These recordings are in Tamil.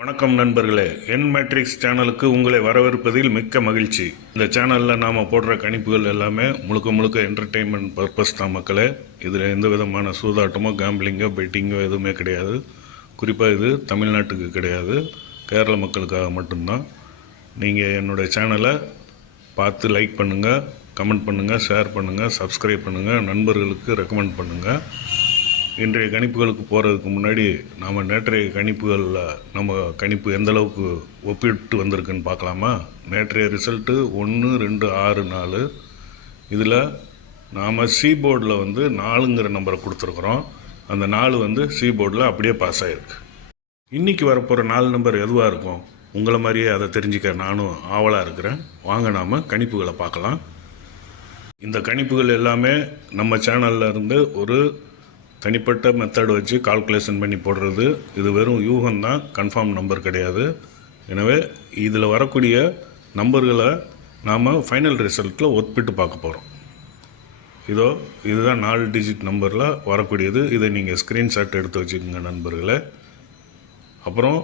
வணக்கம் நண்பர்களே, என் மேட்ரிக்ஸ் சேனலுக்கு உங்களை வரவேற்பதில் மிக்க மகிழ்ச்சி. இந்த சேனலில் நாம் போடுற கணிப்புகள் எல்லாமே முழுக்க முழுக்க என்டர்டெயின்மெண்ட் பர்பஸ் தான் மக்களே. இதில் எந்த விதமான சூதாட்டமோ கேம்பிளிங்கோ பெட்டிங்கோ எதுவுமே கிடையாது. குறிப்பாக இது தமிழ்நாட்டுக்கு கிடையாது, கேரள மக்களுக்காக மட்டும்தான். நீங்கள் என்னுடைய சேனலை பார்த்து லைக் பண்ணுங்கள், கமெண்ட் பண்ணுங்கள், ஷேர் பண்ணுங்கள், சப்ஸ்கிரைப் பண்ணுங்கள், நண்பர்களுக்கு ரெக்கமெண்ட் பண்ணுங்கள். இன்றைய கணிப்புகளுக்கு போகிறதுக்கு முன்னாடி நாம் நேற்றைய கணிப்புகளில் நம்ம கணிப்பு எந்தளவுக்கு ஒப்பிட்டு வந்திருக்குன்னு பார்க்கலாமா? நேற்றைய ரிசல்ட்டு 1, 2, 6, 4. இதில் நாம் சி போர்டில் 4ங்கிற நம்பரை கொடுத்துருக்குறோம். அந்த 4 சி போர்டில் அப்படியே பாஸ் ஆகிருக்கு. இன்றைக்கி வரப்போகிற 4 நம்பர் எதுவாக இருக்கும்? உங்களை மாதிரியே அதை தெரிஞ்சுக்க நானும் ஆவலாக இருக்கிறேன். வாங்க நாம் கணிப்புகளை பார்க்கலாம். இந்த கணிப்புகள் எல்லாமே நம்ம சேனலில் இருந்து ஒரு தனிப்பட்ட மெத்தட் வச்சு கால்குலேஷன் பண்ணி போடுறது. இது வெறும் யூகம்தான், கன்ஃபார்ம் நம்பர் கிடையாது. எனவே இதில் வரக்கூடிய நம்பர்களை நாம் ஃபைனல் ரிசல்ட்டில் ஒப்பிட்டு பார்க்க போகிறோம். இதுதான் 4 டிஜிட் நம்பரில் வரக்கூடியது. இதை நீங்கள் ஸ்க்ரீன்ஷாட் எடுத்து வச்சுக்கோங்க நண்பர்களே. அப்புறம்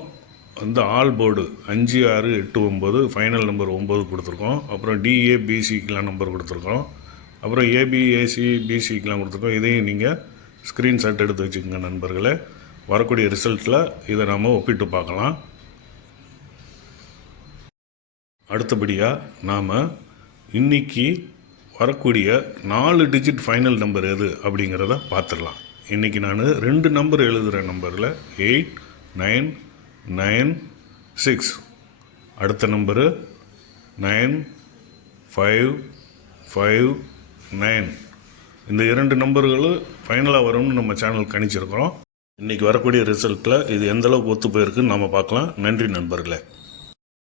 ஆல் போர்டு 5, 6, 8, 9 ஃபைனல் நம்பர் 9 கொடுத்துருக்கோம். அப்புறம் டிஏபிசிக்கெலாம் நம்பர் கொடுத்துருக்கோம். அப்புறம் ஏபிஏசி பிசிக்கெலாம் கொடுத்துருக்கோம். இதையும் நீங்கள் ஸ்க்ரீன்ஷாட் எடுத்து வச்சுக்கோங்க நண்பர்களே. வரக்கூடிய ரிசல்ட்டில் இதை நாம் ஒப்பிட்டு பார்க்கலாம். அடுத்தபடியாக நாம் இன்றைக்கி வரக்கூடிய 4 டிஜிட் ஃபைனல் நம்பர் எது அப்படிங்கிறத பார்த்துடலாம். இன்றைக்கி நான் 2 நம்பர் எழுதுகிற நம்பரில் 8, 9, 9, 6. அடுத்த நம்பரு 9, 5, 5, 9. இந்த 2 நம்பர்களும் ஃபைனலாக வரும்னு நம்ம சேனல் கணிச்சிருக்கிறோம். இன்றைக்கி வரக்கூடிய ரிசல்ட்டில் இது எந்தளவுக்கு ஒத்து போயிருக்குன்னு நம்ம பார்க்கலாம். நன்றி நண்பர்களே.